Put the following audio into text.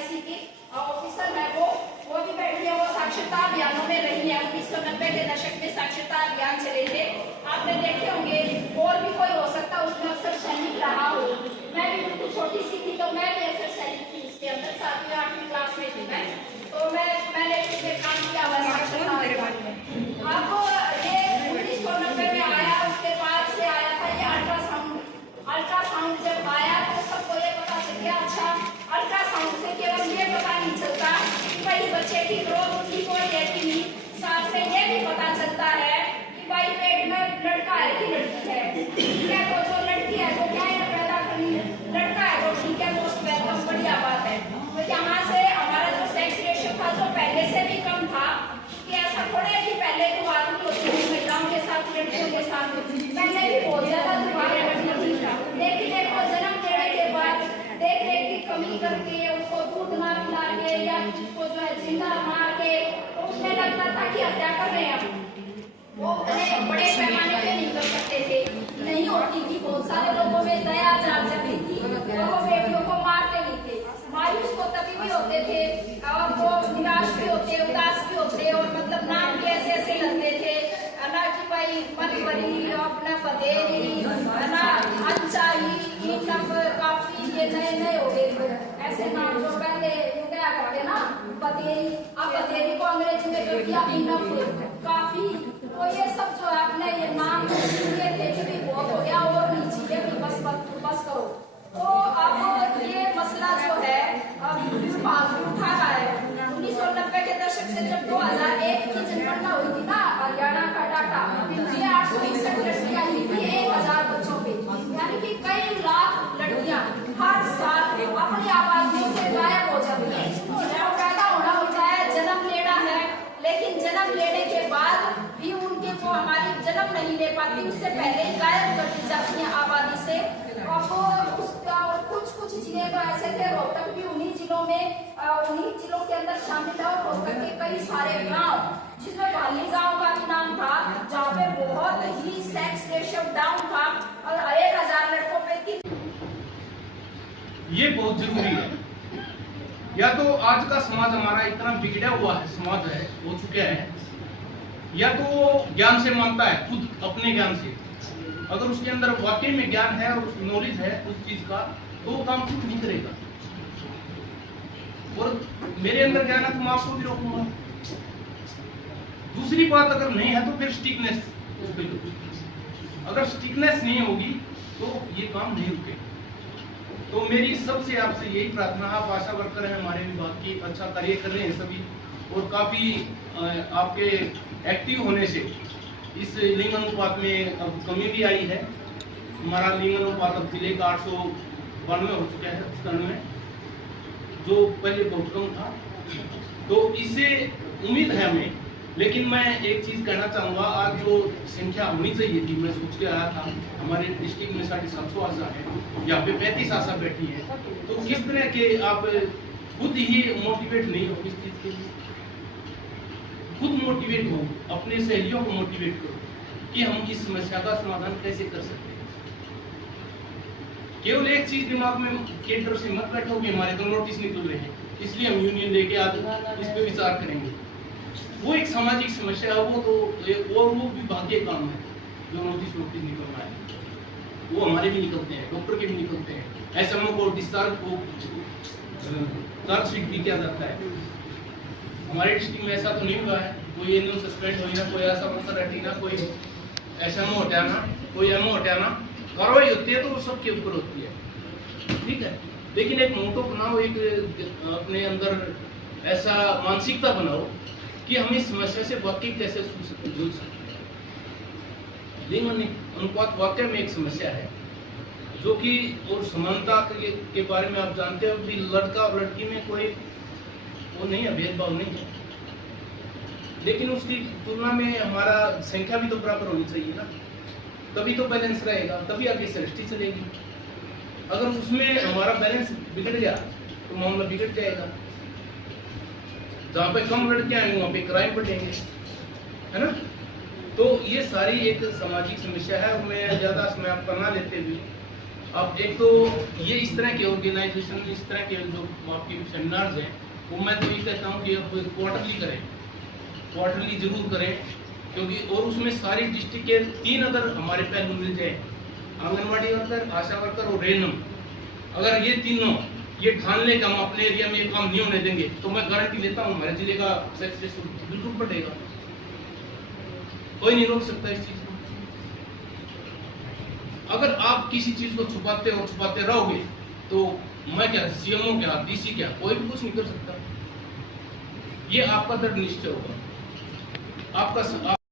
NIC की officer है, वो भी बैठी है। वो साक्षरता अभियानों में रही है। 1990 के दशक में साक्षरता अभियान चले थे, आपने देखे होंगे। और भी कोई हो सकता उसमें अक्सर सैनिक रहा हो। मैं भी बिल्कुल छोटी सी थी तो मैं भी अक्सर सैनिक थी। उसके अंदर 7वीं 8वीं क्लास में थी मैं, तो मैंने इसमें काम किया हुआ साक्षरता अभियान में। अब ये 1990 में आया, उसके बाद से आया था ये अल्ट्रासाउंड जब आया तो सबको ये पता चल गया, अच्छा अल्ट्रासाउंड से केवल ये पता नहीं चलता कि भाई बच्चे की ग्रोथ ठीक हो रही है कि नहीं, साथ में ये भी पता चलता है कि भाई पेट में लड़का है कि लड़की है। ठीक है, तो जो लड़की है वो क्या है पैदा करनी है, लड़का है तो ठीक है, मोस्ट वेलकम, बढ़िया बात है। तो यहाँ से हमारा जो सेक्स रेशियो था जो पहले से भी कम था, कि ऐसा थोड़ा है कि पहले तो आदमी होती थी महिलाओं के साथ लड़कियों के साथ, पहले भी बहुत ज्यादा दुबारा नहीं था। लेकिन एक जन्म देने के बाद देख रेख की कमी करके उसको दूध ना पिला के या उसको जो है जिंदा मार के तो उसमें लगता था कि हत्या कर रहे हैं। वो बड़े पैमाने पे नहीं कर सकते थे, नहीं होती थी। बहुत सारे लोगों में दया जाग जाती थी और वो बेटियों को मारते नहीं थे। मायूस को तभी भी होते थे और वो निराश भी होते, उदास भी होते, और मतलब नाम भी ऐसे ऐसे लगते थे ना कि भाई मनपरी, अपना बदेरी, ना अंचाई, काफी, ये नए नए हो गए ऐसे नाम जो पहले क्या करते ना बदेरी। अब बदेरी को अंग्रेजी में कर दिया इनफ, काफी। तो ये सब जो है अपने ये नाम सुने थे कि भी बहुत हो गया और नहीं चाहिए, बस करो। तो अब ये मसला जो है उठा रहा है। 1990 के दशक से जब 2001 की जनगणना हुई थी ना, हरियाणा का डाटा, 861 लड़कियां ही थी 1000 बच्चों पे, यानी कि कई लाख लड़कियां हर साल अपनी आबादी से गायब हो जाती है। पैदा होना होता है, जन्म लेना है, लेकिन जन्म लेने के बाद भी उनके वो हमारी जन्म नहीं ले पाती, उससे पहले गायब कर दी जाती है आबादी से। और उसका कुछ जिले तो ऐसे थे, रोहतक भी उन्हीं जिलों के अंदर शामिल है, और रोहतक के कई सारे गांव जिसमें भाली गांव का भी नाम था, जहाँ पे बहुत ही सेक्स रेशियो डाउन था और 1000 लड़कों पे ये बहुत जरूरी है। या तो आज का समाज हमारा इतना बिगड़ा हुआ है, समाज है हो चुका है, या तो वो ज्ञान से मानता है, खुद अपने ज्ञान से। अगर उसके अंदर वाकई में ज्ञान है और नॉलेज है उस चीज का, तो वो काम कुछ नहीं करेगा। और मेरे अंदर ज्ञान है तो मैं आपको भी रोकूंगा। दूसरी बात, अगर नहीं है तो फिर स्टिकनेस, अगर स्टिकनेस नहीं होगी तो ये काम नहीं रुकेगा। तो मेरी सबसे आपसे यही प्रार्थना, आप आशा वर्कर हैं हमारे विभाग की, अच्छा कार्य कर रहे हैं सभी, और काफी आपके एक्टिव होने से इस लिंग अनुपात में अब कमी भी आई है। हमारा लिंग अनुपात अब जिले का 892 हो चुका है 97, जो पहले बहुत कम था। तो इससे उम्मीद है हमें। लेकिन मैं एक चीज कहना चाहूंगा, आज जो संख्या होनी चाहिए थी, मैं सोच के आया था, हमारे डिस्ट्रिक्ट में 750 आशा है, यहाँ पे 35 आशा बैठी है। तो किस तरह के आप खुद ही मोटिवेट नहीं हो इस चीज के लिए, खुद मोटिवेट हो, अपने सहेलियों को मोटिवेट करो कि हम इस समस्या का समाधान कैसे कर सकते हैं। केवल एक चीज दिमाग में के डर से मत बैठो कि हमारे तो नोटिस निकल रहे हैं, इसलिए हम यूनियन लेके आज इस पे विचार करेंगे। वो एक सामाजिक समस्या है, वो तो और वो विभागीय काम है जो नोटिस निकलना है, वो हमारे भी निकलते हैं, डॉक्टर के भी निकलते हैं, SMO को डिस्चार्ज को चार्जशीट भी किया जाता है। हमारे डिस्ट्रिक्ट में ऐसा तो नहीं हुआ है, कोई एनएम सस्पेंड होना, कोई ऐसा मतलब हटाना, कोई SMO हटाना, कोई MO हटाना, कार्रवाई होती है तो वो सबके ऊपर होती है, ठीक है। लेकिन एक मोटो बनाओ, एक अपने अंदर ऐसा मानसिकता बनाओ कि हम इस समस्या से वाकई कैसे जूझ सकते हैं। लिंग अनुपात वाकई में एक समस्या है जो कि, और समानता के बारे में आप जानते हो कि लड़का और लड़की में कोई वो नहीं है, भेदभाव नहीं है, लेकिन उसकी तुलना में हमारा संख्या भी तो बराबर होनी चाहिए ना, तभी तो बैलेंस रहेगा, तभी आगे सृष्टि चलेगी। अगर उसमें हमारा बैलेंस बिगड़ गया तो मामला बिगड़ जाएगा। जहाँ पे कम लड़कियां आई वहाँ पे क्राइम बढ़ेंगे, है ना। तो ये सारी एक सामाजिक समस्या है, और मैं ज्यादा समय आपका ना लेते हुए अब एक तो ये इस तरह के ऑर्गेनाइजेशन, इस तरह के जो आपके सेमिनार्स हैं, वो मैं तो ये कहता हूँ कि अब क्वार्टरली करें, क्वार्टरली जरूर करें, क्योंकि और उसमें सारी डिस्ट्रिक्ट के 3 अगर हमारे पहलू मिल जाए, आंगनवाड़ी वर्कर, आशा वर्कर और रेनम, अगर ये तीनों ये ठान ले कि हम अपने एरिया में ये काम नहीं होने देंगे, तो मैं गारंटी देता हूँ हमारे जिले का सक्सेस बिल्कुल बढ़ेगा। कोई नहीं रोक सकता इस चीज को। अगर आप किसी चीज को छुपाते और छुपाते रहोगे तो मैं क्या, सीएमओ क्या, डीसी क्या, कोई भी कुछ नहीं कर सकता। ये आपका दृढ़ निश्चय होगा, आपका